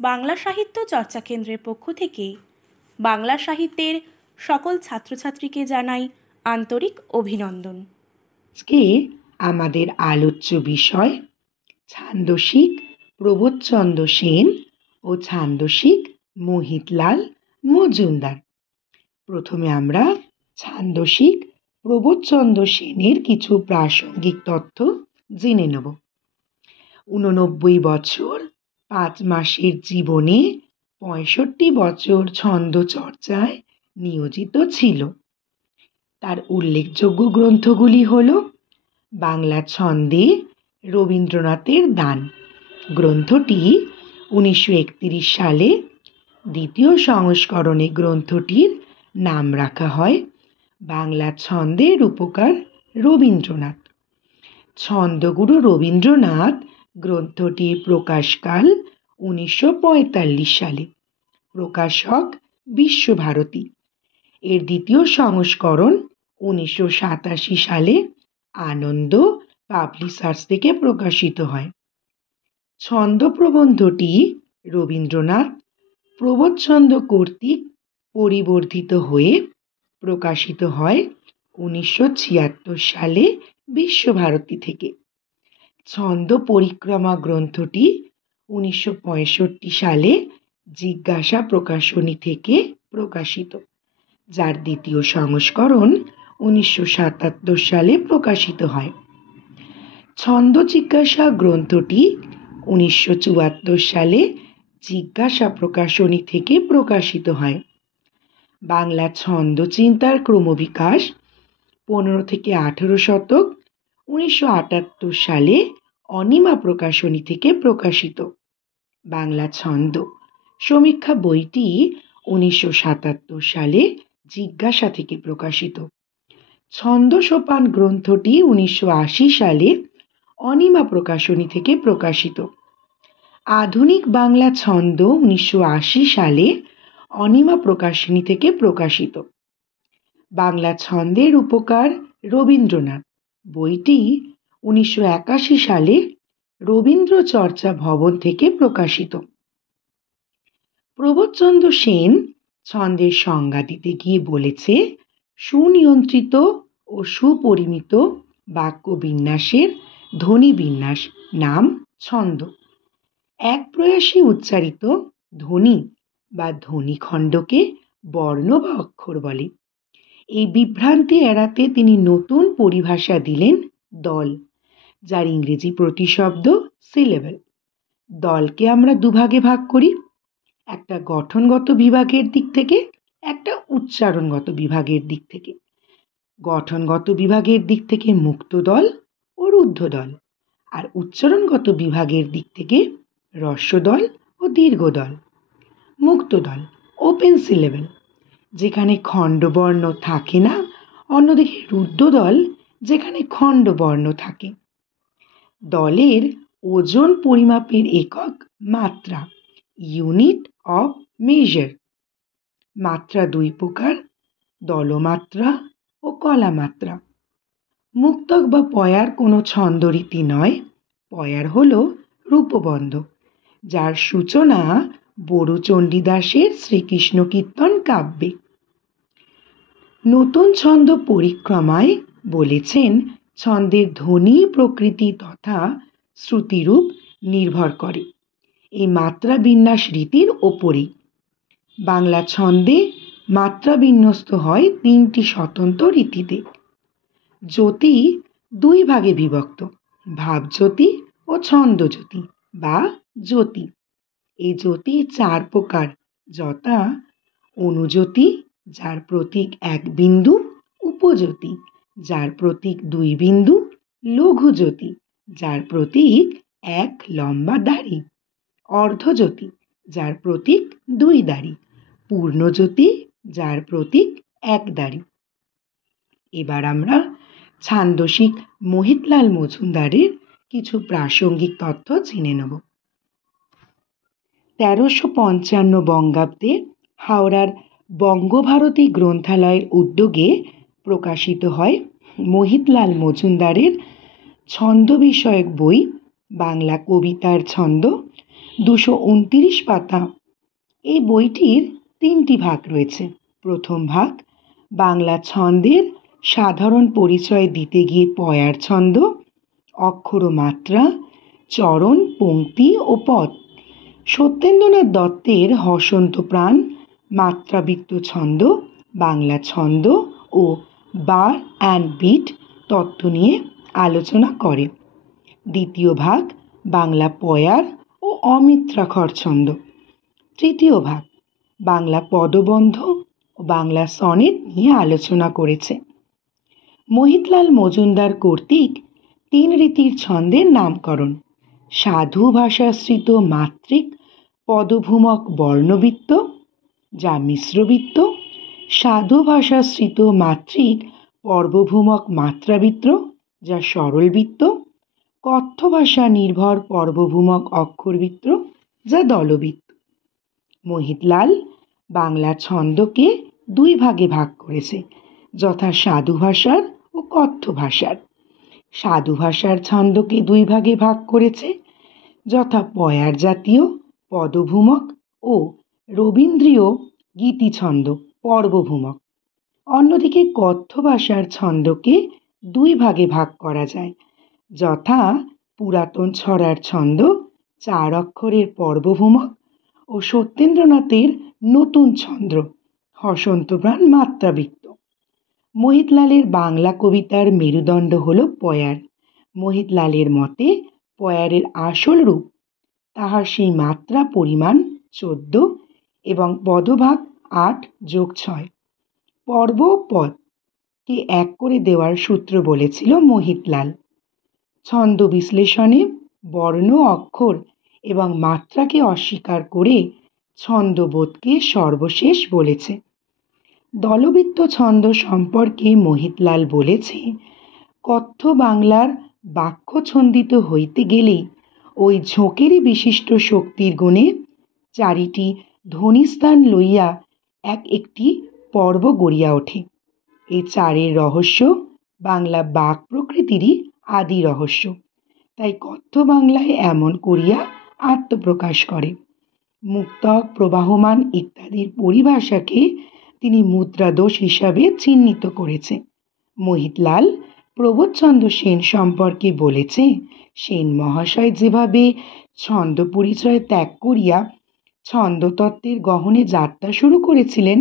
বাংলা সাহিত্য চর্চা কেন্দ্রের পক্ষ থেকে বাংলা সাহিত্যের সকল ছাত্রছাত্রীকে জানাই আন্তরিক অভিনন্দন। আজকে আমাদের আলোচ্য বিষয় ছান্দসিক প্রবোধচন্দ্র সেন ও ছান্দসিক মোহিতলাল মজুমদার। প্রথমে আমরা ছান্দসিক প্রবোধচন্দ্র সেনের কিছু প্রাসঙ্গিক তথ্য জেনে নেব। 89 বছর 5 মাসের জীবনে 65 বছর ছন্দ চর্চায় নিয়োজিত ছিল। তার উল্লেখযোগ্য গ্রন্থগুলি হল বাংলা ছন্দে রবীন্দ্রনাথের দান গ্রন্থটি 1931 সালে দ্বিতীয় সংস্করণে গ্রন্থটির নাম রাখা হয় বাংলা ছন্দে রূপকার রবীন্দ্রনাথ। ছন্দগুরু রবীন্দ্রনাথ গ্রন্থটির প্রকাশকাল 1945 সালে, প্রকাশক বিশ্বভারতী। এর দ্বিতীয় সংস্করণ 1987 সালে আনন্দ পাবলিশার্স থেকে প্রকাশিত হয়। ছন্দ প্রবন্ধটি রবীন্দ্রনাথ প্রবোধচন্দ্র কর্তৃক পরিবর্ধিত হয়ে প্রকাশিত হয় 1976 সালে বিশ্বভারতী থেকে। ছন্দ পরিক্রমা গ্রন্থটি 1965 সালে জিজ্ঞাসা প্রকাশনী থেকে প্রকাশিত, যার দ্বিতীয় সংস্করণ 1977 সালে প্রকাশিত হয়। ছন্দ জিজ্ঞাসা গ্রন্থটি 1974 সালে জিজ্ঞাসা প্রকাশনী থেকে প্রকাশিত হয়। বাংলা ছন্দ চিন্তার ক্রমবিকাশ 15 থেকে 18 শতক 1978 সালে অনিমা প্রকাশনী থেকে প্রকাশিত। বাংলা ছন্দ সমীক্ষা বইটি 1977 সালে জিজ্ঞাসা থেকে প্রকাশিত। ছন্দ সোপান গ্রন্থটি 1980 সালে অনিমা প্রকাশনী থেকে প্রকাশিত। আধুনিক বাংলা ছন্দ 1980 সালে অনিমা প্রকাশনী থেকে প্রকাশিত। বাংলা ছন্দের উপকার রবীন্দ্রনাথ বইটি 1981 সালে রবীন্দ্র চর্চা ভবন থেকে প্রকাশিত। প্রবোধচন্দ্র সেন ছন্দের সংজ্ঞা দিতে গিয়ে বলেছে, সুনিয়ন্ত্রিত ও সুপরিমিত বাক্য বিন্যাসের ধ্বনি বিন্যাস নাম ছন্দ। এক প্রয়াসী উচ্চারিত ধ্বনি বা ধ্বনিখণ্ডকে বর্ণ বা অক্ষর বলে। এই বিভ্রান্তি এড়াতে তিনি নতুন পরিভাষা দিলেন দল, যার ইংরেজি প্রতিশব্দ সিলেবল। দলকে আমরা দুভাগে ভাগ করি, একটা গঠনগত বিভাগের দিক থেকে, একটা উচ্চারণগত বিভাগের দিক থেকে। গঠনগত বিভাগের দিক থেকে মুক্ত দল ও রুদ্ধ দল, আর উচ্চারণগত বিভাগের দিক থেকে হ্রস্ব দল ও দীর্ঘ দল। মুক্ত দল ওপেন সিলেবল, যেখানে খণ্ডবর্ণ থাকে না, অন্যদিকে রুদ্ধ দল যেখানে খণ্ডবর্ণ থাকে। দলের ওজন পরিমাপের একক মাত্রা, ইউনিট অফ মেজার। মাত্রা দুই প্রকার, দলমাত্রা ও কলামাত্রা। মুক্তক বা পয়ার কোনো ছন্দরীতি নয়। পয়ার হলো রূপবন্ধ, যার সূচনা বড়ু চণ্ডীদাসের শ্রীকৃষ্ণ কীর্তন কাব্যে। নতুন ছন্দ পরিক্রমায় বলেছেন, ছন্দের ধ্বনি প্রকৃতি তথা শ্রুতিরূপ নির্ভর করে এই মাত্রা বিন্যাস রীতির ওপরেই। বাংলা ছন্দে মাত্রা বিন্যস্ত হয় 3টি স্বতন্ত্র রীতিতে। জ্যোতি দুই ভাগে বিভক্ত, ভাবজ্যোতি ও ছন্দজ্যোতি বা জ্যোতি। এই জ্যোতি 4 প্রকার, যথা অনুজ্যোতি, যার প্রতীক 1 বিন্দু, উপজ্যোতি, যার প্রতীক 2 বিন্দু, লঘুজ্যোতি, যার প্রতীক 1 লম্বা দাড়ি, অর্ধজ্যোতি, যার প্রতীক 2 দাড়ি, পূর্ণজ্যোতি, যার প্রতীক 1 দাড়ি। এবার আমরা ছান্দসিক মোহিতলাল মজুমদারের কিছু প্রাসঙ্গিক তথ্য জেনে নেব। 1355 বঙ্গাব্দে হাওড়ার বঙ্গভারতী গ্রন্থালয়ের উদ্যোগে প্রকাশিত হয় মোহিতলাল মজুমদারের ছন্দ বিষয়ক বই বাংলা কবিতার ছন্দ, 229 পাতা। এই বইটির 3টি ভাগ রয়েছে। প্রথম ভাগ বাংলা ছন্দের সাধারণ পরিচয় দিতে গিয়ে পয়ার ছন্দ, অক্ষর ও মাত্রা, চরণ, পংক্তি ও পদ। সত্যেন্দ্রনাথ দত্তের হসন্ত প্রাণ মাত্রাবৃত্ত ছন্দ, বাংলা ছন্দ ও বার অ্যান্ড বিট তত্ত্ব নিয়ে আলোচনা করে। দ্বিতীয় ভাগ বাংলা পয়ার ও অমিত্রাক্ষর ছন্দ। তৃতীয় ভাগ বাংলা পদবন্ধ ও বাংলা সনেট নিয়ে আলোচনা করেছে। মোহিতলাল মজুমদার কর্তৃক 3 রীতির ছন্দের নামকরণ: সাধু ভাষাশ্রিত মাত্রিক পদভূমক বর্ণবৃত্ত, যা মিশ্রবৃত্ত; সাধু ভাষাশ্রিত মাত্রিক পর্বভূমক মাত্রাবৃত্ত, যা সরলবৃত্ত; কথ্য ভাষা নির্ভর পর্বভূমক অক্ষরবৃত্ত, যা দলবৃত্ত। মোহিতলাল বাংলা ছন্দকে 2 ভাগে ভাগ করেছে, যথা সাধু ভাষার ও কথ্য ভাষার। সাধু ভাষার ছন্দকে 2 ভাগে ভাগ করেছে, যথা পয়ার জাতীয় পদভূমক ও রবীন্দ্রীয় গীতিছন্দ পর্বভূমক। অন্যদিকে কথ্য ভাষার ছন্দকে 2 ভাগে ভাগ করা যায়, যথা পুরাতন ছড়ার ছন্দ 4 অক্ষরের পর্বভূমক ও সত্যেন্দ্রনাথের নতুন ছন্দ হসন্তপ্রাণ মাত্রাবৃত্ত। মোহিতলালের বাংলা কবিতার মেরুদণ্ড হল পয়ার। মোহিতলালের মতে পয়ারের আসল রূপ তাহার সেই মাত্রা পরিমাণ 14 এবং পদভাগ 8 যোগ 6। পর্ব পদকে এক করে দেওয়ার সূত্র বলেছিল মোহিতলাল। ছন্দ বিশ্লেষণে বর্ণ, অক্ষর এবং মাত্রাকে অস্বীকার করে ছন্দবোধকে সর্বশেষ বলেছে। দলবৃত্ত ছন্দ সম্পর্কে মোহিতলাল বলেছে, কথ্য বাংলার বাক্য ছন্দিত হইতে গেলেই ওই ঝোঁকেরই বিশিষ্ট শক্তির গুণে 4টি ধ্বনিস্থান লইয়া একটি পর্ব গড়িয়া ওঠে। এই 4-এর রহস্য বাংলা বাক প্রকৃতিরই আদি রহস্য। তাই কথ্য বাংলায় এমন করিয়া আত্মপ্রকাশ করে। মুক্তক, প্রবাহমান ইত্যাদির পরিভাষাকে তিনি মুদ্রাদোষ হিসাবে চিহ্নিত করেছে। মোহিতলাল প্রবোধচন্দ্র সেন সম্পর্কে বলেছে, সেন মহাশয় যেভাবে ছন্দ পরিচয় ত্যাগ করিয়া ছন্দতত্ত্বের গহনে যাত্রা শুরু করেছিলেন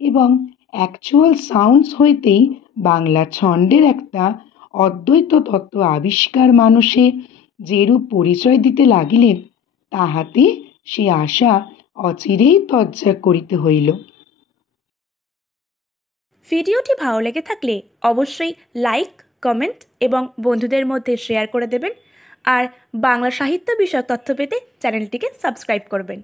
এবং অ্যাকচুয়াল সাউন্ডস হইতেই বাংলা ছন্দের একটা অদ্বৈত তত্ত্ব আবিষ্কার মানুষে যেরূপ পরিচয় দিতে লাগিলেন, তাহাতে সে আশা অচিরেই ত্যাগ করিতে হইল। ভিডিওটি ভালো লেগে থাকলে অবশ্যই লাইক, কমেন্ট এবং বন্ধুদের মধ্যে শেয়ার করে দেবেন। আর বাংলা সাহিত্য বিষয়ক তথ্য পেতে চ্যানেলটিকে সাবস্ক্রাইব করবেন।